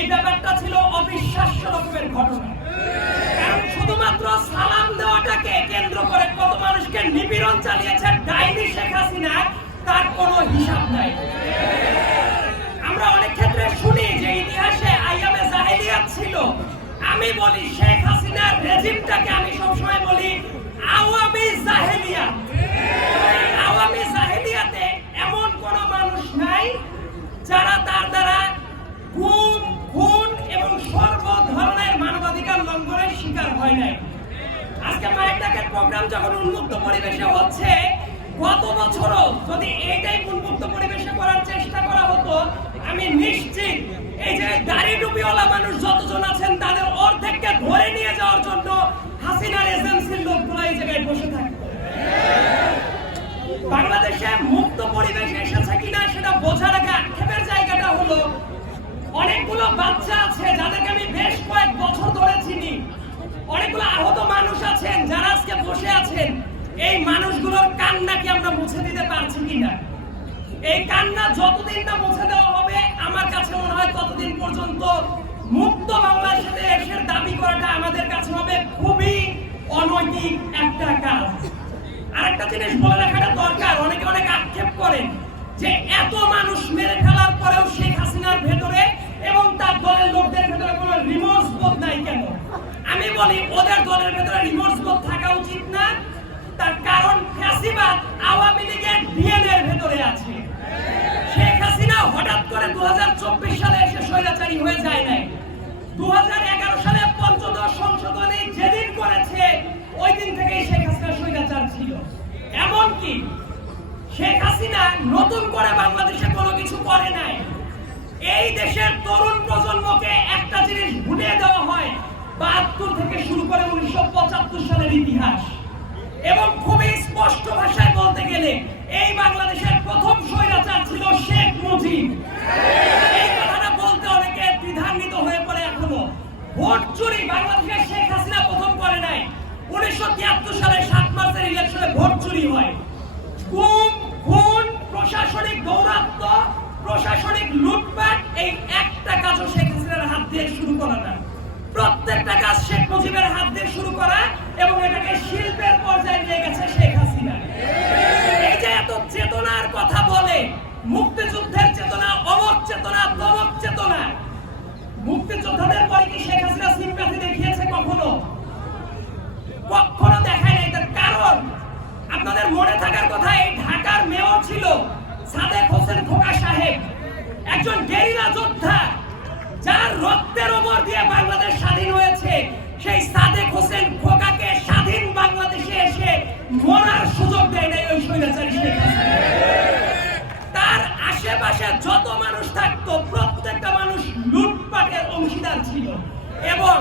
এই ব্যাপারটা ছিল অবিশ্বাস্য রকমের ঘটনা। কারণ শুধুমাত্র সালাম দেওয়াটাকে কেন্দ্র করে কত মানুষকে নিপীড়ন চালিয়েছে ডাইনি শেখ হাসিনা, তার কোনো হিসাব নাই। আমরা অনেক ক্ষেত্রে শুনি যে ইতিহাসে আইয়ামে জাহেলিয়াত ছিল। আমি বলি শেখ হাসিনার রেজিমটাকে আমি সবসময় বলি আওয়ামী জাহেলিয়াত। আওয়ামী জাহেলিয়াতে হয় নাই। আজকে মায়ের ডাকের প্রোগ্রাম যখন উন্মুক্ত পরিবেশে হচ্ছে, গত বছরও যদি এইটাই উন্মুক্ত পরিবেশে করার চেষ্টা করা হতো, আমি নিশ্চিত এই যে দাড়ি টুপিওয়ালা মানুষ যতজন আছেন, তাদের অর্ধেককে ধরে নিয়ে যাওয়ার জন্য হাসিনার এজেন্সির লোকগুলো এই জায়গায় বসে থাকতো বাংলাদেশে মুক্ত পরিবেশ এসেছে কিনা সেটা বোঝার আগে আক্ষেপের জায়গাটা হলো অনেকগুলো বাচ্চা আছে যাদেরকে আমি বেশ কয়েক বছর ধরে চিনি অনেকগুলো আহত মানুষ আছেন যারা আজকে বসে আছেন এই মানুষগুলোর কান্না কি আমরা মুছে দিতে পারছি কিনা এই কান্না যতদিন না মুছে দেওয়া হবে, আমার কাছে মনে হয় ততদিন পর্যন্ত মুক্ত বাংলাদেশে এসে দাবি করাটা আমাদের কাছে হবে খুবই অনৈতিক একটা কাজ। আরেকটা জিনিস বলে রাখাটা দরকার, অনেকে অনেক আক্ষেপ করেন যে এত মানুষ মেরে ফেলার পরেও শেখ হাসিনার ভেতরে এবং তার দলের লোকদের ভেতরে কোনো রিমোর্স বোধ নাই কেন আমি বলি ওদের দলের ভেতরে রিমোর্স বোধ থাকা উচিত না তার কারণ ফ্যাসিবাদ আওয়ামী লীগের ডিএনএ এর ভেতরে আছে শেখ হাসিনা হঠাৎ করে দু সালে এসে স্বৈরাচারী হয়ে যায় নাই। দু সালে পঞ্চদশ সংশোধনী যেদিন করেছে, ওই দিন থেকেই শেখ হাসিনা স্বৈরাচার ছিল। এমনকি শেখ হাসিনা নতুন করে বাংলাদেশে কোনো কিছু করে নাই। এই দেশের তরুণ প্রজন্মকে একটা জিনিস ভুলিয়ে দেওয়া হয়, বাহাত্তর থেকে শুরু করে উনিশশো পঁচাত্তর সালের ইতিহাস। এবং খুবই স্পষ্ট ভাষায় বলতে গেলে, এই বাংলাদেশের প্রথম স্বৈরাচার ছিল শেখ মুজিব। এই প্রশাসনিক লুটপাট, এই একটা কাজও শেখ হাসিনার হাত দিয়ে শুরু করা না। প্রত্যেকটা কাজ শেখ মুজিবের হাত দিয়ে শুরু করা এবং এটাকে হোসেন খোকা সাহেব, একজন গেরিলা যোদ্ধা, যার রক্তের ওপর দিয়ে বাংলাদেশ স্বাধীন হয়েছে, সেই সাদেক হোসেন খোকাকে স্বাধীন বাংলাদেশে এসে মরার সুযোগ দেয় নাই ওই স্বৈরাচারী তার আশেপাশে যত মানুষ থাকতো, প্রত্যেকটা মানুষ লুটপাটের অংশীদার ছিল। এবং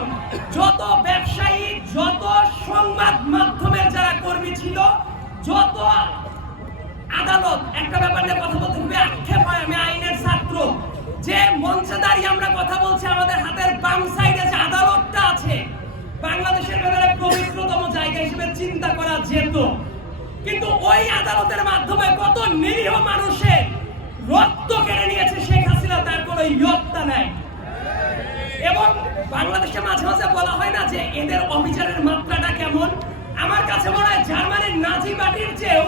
যত ব্যবসায়ী, যত সংবাদ মাধ্যমের যারা কর্মী ছিল, যত আদালত একটা ব্যাপার নিয়ে কথা বলতে খুবই আক্ষেপ হয়, আমি আইনের ছাত্র। যে মঞ্চে দাঁড়িয়ে আমরা কথা বলছি, আমাদের হাতের বাম সাইডে যে আদালতটা আছে, বাংলাদেশের ভেতরে পবিত্রতম জায়গা হিসেবে চিন্তা করা যেত। কিন্তু ওই আদালতের মাধ্যমে কত নিরীহ মানুষের রক্ত কেড়ে নিয়েছে শেখ হাসিনা, তার কোনো ইয়ত্তা নাই। এবং বাংলাদেশে মাঝে মাঝে বলা হয় না যে এদের অভিযানের মাত্রাটা কেমন? আমার কাছে মনে হয় জার্মানির নাজি পার্টির চেয়েও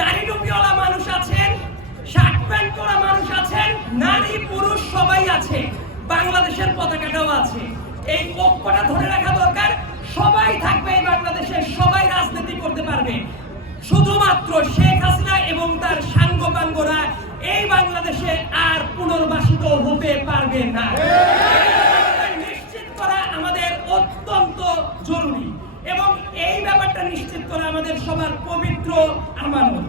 দাড়ি টুপিওয়ালা মানুষ আছেন, শার্ট প্যান্ট মানুষ আছেন, নারী, পুরুষ সবাই আছে, বাংলাদেশের পতাকাটাও আছে। এই ঐক্যটা ধরে রাখা দরকার, সবাই থাকবে এই বাংলাদেশে, সবাই রাজনীতি করতে পারবে। শুধুমাত্র শেখ হাসিনা এবং তার সাঙ্গপাঙ্গরা এই বাংলাদেশে আর পুনর্বাসিত হতে পারবে না নিশ্চিত করা আমাদের অত্যন্ত জরুরি এবং এই ব্যাপারটা নিশ্চিত করা আমাদের সবার পবিত্র আমানত।